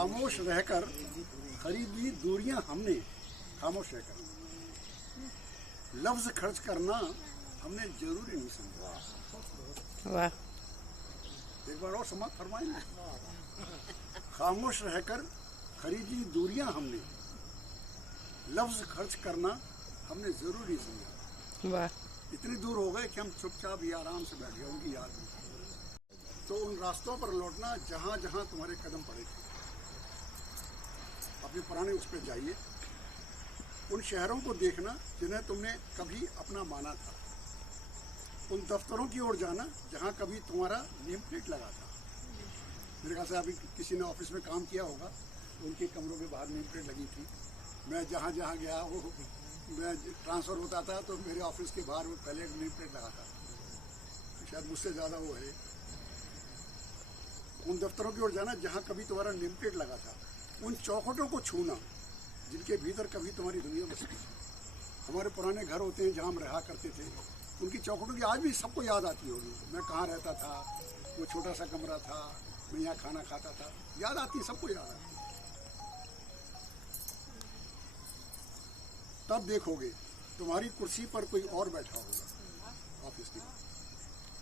खामोश रहकर खरीदी दूरियां हमने, खामोश रहकर लफ्ज खर्च करना हमने जरूरी नहीं समझा। वाह, एक बार और समाप्त फरमाएंगे। खामोश रहकर खरीदी दूरियां हमने, लफ्ज खर्च करना हमने जरूरी समझा। वाह, इतनी दूर हो गए कि हम चुपचाप ही आराम से बैठ गए उनकी याद में। तो उन रास्तों पर लौटना जहां जहां तुम्हारे कदम पड़े थे, अपने पुराने उस पर जाइए। उन शहरों को देखना जिन्हें तुमने कभी अपना माना था। उन दफ्तरों की ओर जाना जहां कभी तुम्हारा नेम प्लेट लगा था। मेरे ख्याल से अभी किसी ने ऑफिस में काम किया होगा, उनके कमरों के बाहर नेम प्लेट लगी थी। मैं जहाँ जहाँ गया वो मैं ट्रांसफ़र होता था तो मेरे ऑफिस के बाहर वो पहले एक नेम प्लेट लगा था। शायद मुझसे ज़्यादा वो है। उन दफ्तरों की ओर जाना जहाँ कभी तुम्हारा नेम प्लेट लगा था। उन चौखटों को छूना जिनके भीतर कभी तुम्हारी दुनिया बसती थी। हमारे पुराने घर होते हैं जहाँ हम रहा करते थे, उनकी चौखटों की आज भी सबको याद आती होगी। मैं कहाँ रहता था, वो छोटा सा कमरा था, मैं यहाँ खाना खाता था, याद आती, सबको याद आती। तब देखोगे तुम्हारी कुर्सी पर कोई और बैठा होगा ऑफिस की।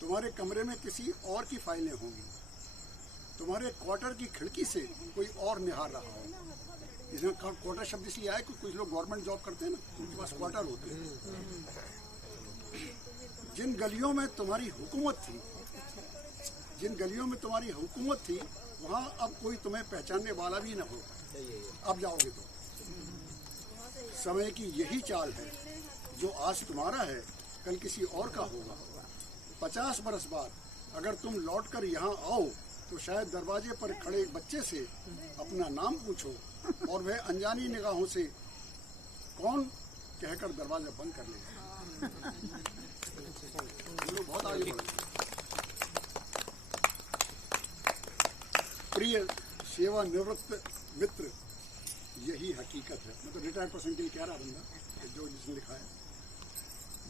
तुम्हारे कमरे में किसी और की फाइलें होंगी। तुम्हारे क्वार्टर की खिड़की से कोई और निहार रहा होगा। इसमें क्वार्टर शब्द इसलिए आया कि कुछ लोग गवर्नमेंट जॉब करते हैं ना, उनके पास क्वार्टर होते हैं। जिन गलियों में तुम्हारी हुकूमत थी, जिन गलियों में तुम्हारी हुकूमत थी, वहाँ अब कोई तुम्हें पहचानने वाला भी न हो। अब जाओगे तो समय की यही चाल है, जो आज तुम्हारा है कल किसी और का होगा। 50 बरस बाद अगर तुम लौटकर यहाँ आओ तो शायद दरवाजे पर खड़े बच्चे से अपना नाम पूछो और वह अनजानी निगाहों से कौन कहकर दरवाजा बंद कर लेगा। हम लोग बहुत आगे बढ़े। प्रिय सेवानिवृत्त मित्र, यही हकीकत है। मैं तो रिटायर्ड पर्सन के लिए कह रहा बंदा जो जिसने लिखा है,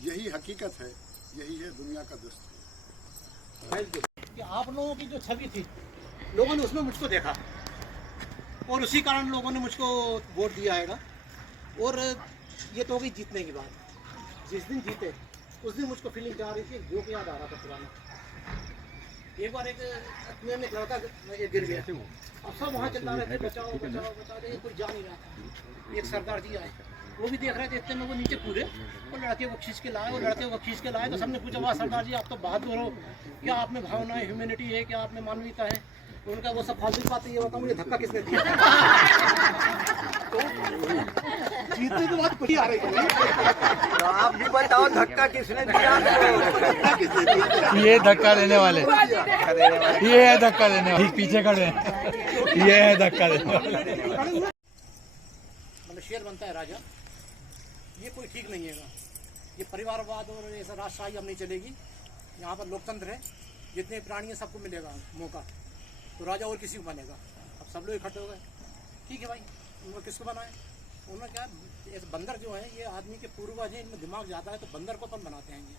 यही हकीकत है, यही है दुनिया का दस्तूर। कि आप लोगों की जो छवि थी, लोगों ने उसमें मुझको देखा और उसी कारण लोगों ने मुझको वोट दिया है। और ये तो हो गई जीतने की बात। जिस दिन जीते उस दिन मुझको फीलिंग क्या आ रही थी, जो कि याद आ रहा था पुराना। एक बार एक कुएं में एक लड़का गिर गया, अब सब वहाँ चिल्ला रहे थे बचाओ बचाओ बचाओ, कोई जा नहीं रहा था। एक सरदार जी आए, वो भी देख रहे थे, इतने में वो नीचे कूदे, वो लड़के को खींच के लाए, वो लड़के को खींच के लाए। तो सबने पूछा, वाह सरदार जी आप तो बहादुर हो, क्या आप में भावना है, ह्यूमैनिटी है, क्या आप में मानवीयता है? उनका वो सब फालतू बात है, ये बताओ मुझे धक्का किसने दिया? तो जीतने के बाद खुशी आ रही है। तो आप भी बताओ धक्का किसने दिया? ये धक्का देने वाले, ये है धक्का देने वाले, पीछे खड़े हैं, ये है धक्का देने वाले। मतलब शेर बनता है राजा, ये कोई ठीक नहीं है। ये परिवारवाद और ऐसा राजशाही अब नहीं चलेगी। यहाँ पर लोकतंत्र है, जितने प्राणी हैं सबको मिलेगा मौका, तो राजा और किसी को बनेगा। अब सब लोग इकट्ठे हो गए, ठीक है भाई, उन्होंने किसको बनाए? उन्होंने क्या, ऐसे बंदर जो है ये आदमी के पूर्वज हैं, इनमें दिमाग ज़्यादा है, तो बंदर को अपन बनाते हैं ये।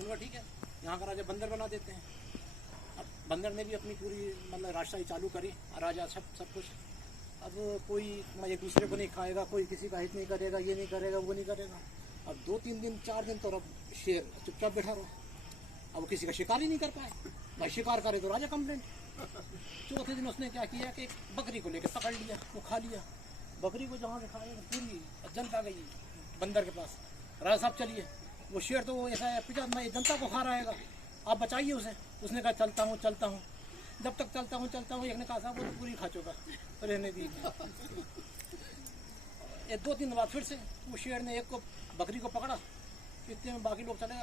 उनका ठीक है, यहाँ का राजा बंदर बना देते हैं। अब बंदर ने भी अपनी पूरी मतलब राजशाही चालू करी, राजा सब कुछ। अब कोई एक दूसरे को नहीं खाएगा, कोई किसी का हित नहीं करेगा, ये नहीं करेगा, वो नहीं करेगा। अब 2-3 दिन 4 दिन तो अब शेर चुपचाप बैठा रहो। अब वो किसी का शिकार ही नहीं कर पाए। भाई शिकार करे तो राजा कंप्लेंट। चौथे दिन उसने क्या किया कि एक बकरी को लेकर पकड़ लिया, वो खा लिया। बकरी को जहाँ से खाए पूरी जनता गई बंदर के पास, राजा साहब चलिए। वो शेर तो ऐसा है, पिता मैं जनता को खा रहेगा, आप बचाइए उसे। उसने कहा चलता हूँ। जब तक चलता हूँ, एक ने कहा साहब वो तो पूरी खा चुका, रहने दी। 2-3 दिन बाद फिर से वो शेर ने एक को बकरी को पकड़ा, इतने में बाकी लोग चले,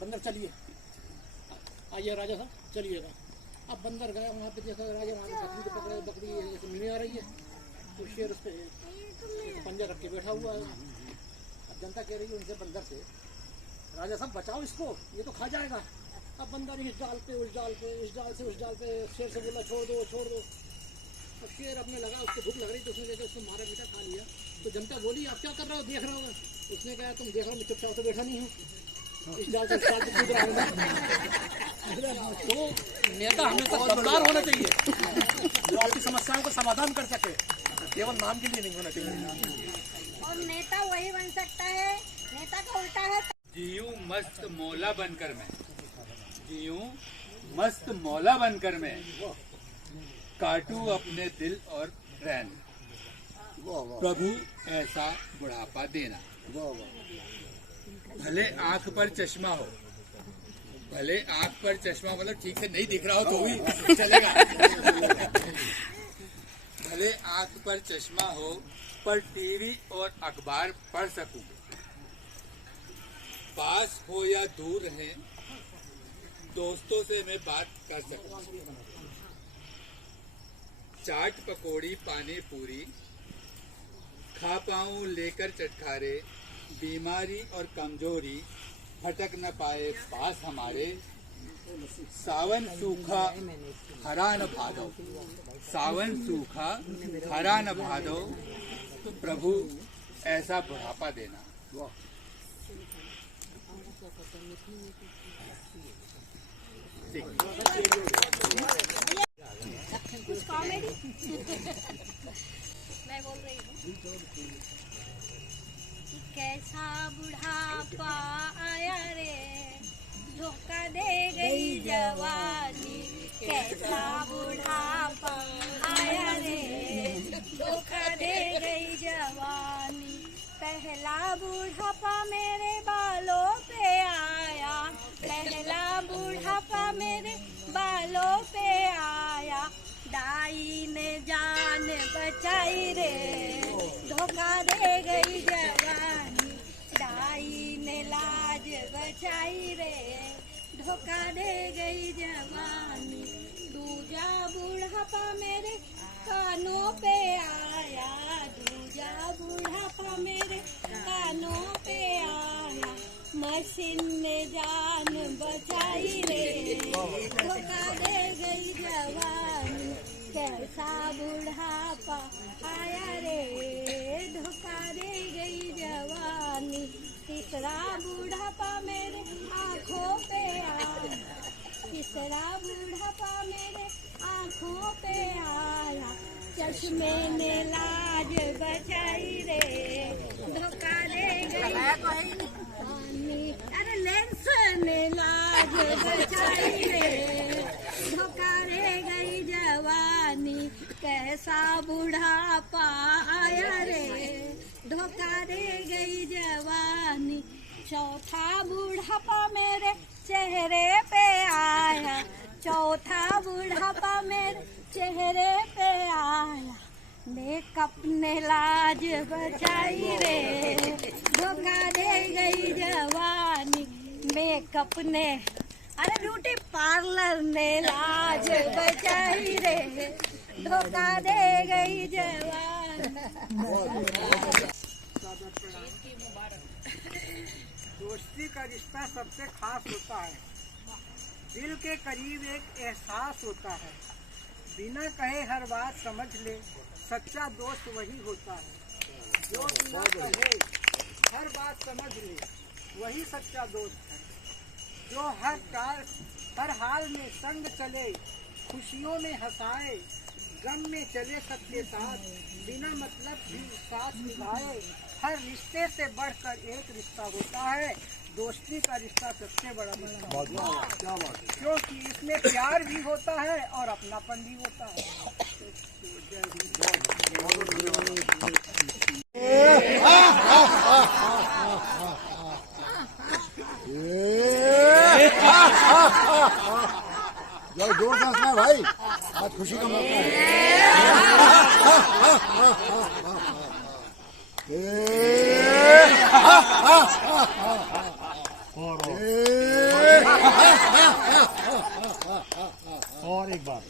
बंदर चलिए, आइए राजा साहब चलिएगा। अब बंदर गया वहाँ पे, देखा राजा वहाँ पे बकरी को पकड़ा, बकरी ऐसे मिलने आ रही है, तो शेर उस पर पंजा रख के बैठा हुआ है। अब जनता कह रही है उनसे बंदर से, राजा साहब बचाओ इसको, ये तो खा जाएगा। अब बंदर इस डाल पे उस डाल पे, इस डाल से उस डाल पे, शेर से बोला छोड़ दो। तो शेर अपने लगा, उसको भूख लग रही तो उसने देखा उसको मारा पीटा खा लिया। तो जनता बोली आप क्या कर रहे हो, देख रहे हो? उसने कहा तुम देख रहे हो, मैं चुपचाप तो बैठा नहीं हूँ। इस डाल से कूद रहा हूँ मैं। तो नेता हमेशा दमदार होना चाहिए जो आपकी समस्याओं का समाधान कर सके, केवल नाम के लिए नहीं होना चाहिए। और नेता वही बन सकता है, नेता का उल्टा है। जीऊं मस्त मौला बनकर मैं, जीऊं मस्त मौला बनकर मैं, काटूं अपने दिल और रैन, प्रभु ऐसा बुढ़ापा देना। भले आंख पर चश्मा हो, भले आंख पर चश्मा मतलब ठीक से नहीं दिख रहा हो तो भी चलेगा। भले आंख पर चश्मा हो पर टीवी और अखबार पढ़ सकूं, पास हो या दूर रहे दोस्तों से मैं बात कर सकूं, चाट पकौड़ी पानी पूरी खा पाऊं लेकर चटखारे, बीमारी और कमजोरी फटक न पाए पास हमारे, सावन सूखा हरा न भादो, सावन सूखा हरा न भादो, तो प्रभु ऐसा बुढ़ापा देना। कुछ कॉमेडी मैं बोल रही हूँ कि कैसा बुढ़ापा आया रे, धोखा दे गई जवानी। कैसा बुढ़ापा आया रे, धोखा दे गई जवानी। पहला बुढ़ापा मेरे बालों पे आया, पहला बुढ़ापा मेरे बालों पे आया। दाई ने जान बचाई रे, धोखा दे गई जवानी। दाई ने लाज बचाई रे, धोखा दे गई जवानी। दूजा बुढ़ापा मेरे कानों पे आया, दूजा बुढ़ापा मेरे कानों पे आया। मशीन ने जान बचाई रे, धोखा दे गई जवानी। कैसा बुढ़ापा आया रे, धोखा दे गई जवानी। तीसरा बुढ़ापा मेरे आँखों पे आया, तीसरा बुढ़ापा मेरे आँखों पे आया। चश्मे ने लाज बचाई रे, धोखा दे गई जवानी। अरे लेंस ने लाज बचाई रे, धोखा दे गई जवानी। कैसा बुढ़ापा आया रे, धोखा दे गई जवानी। चौथा बुढ़ापा मेरे चेहरे पे आया, चौथा बुढ़ापा मेरे चेहरे पे आया। मेकअप ने लाज बचाई रे, धोखा दे गई जवानी। मेकअप ने अरे ब्यूटी पार्लर ने लाज बचाई रे, धोखा दे गई जवानी। दोस्ती का रिश्ता सबसे खास होता है, दिल के करीब एक एहसास होता है। बिना कहे हर बात समझ ले, सच्चा दोस्त वही होता है। जो बिना कहे हर बात समझ ले, वही सच्चा दोस्त है। जो हर हाल में संग चले, खुशियों में हंसाए, गम में चले सबके साथ, बिना मतलब भी साथ निभाए। हर रिश्ते से बढ़कर एक रिश्ता होता है, दोस्ती का रिश्ता सबसे बड़ा रिश्ता होता है, क्योंकि इसमें प्यार भी होता है और अपनापन भी होता है। जोर से हंसना भाई, आज खुशी का मौका है। और एक बार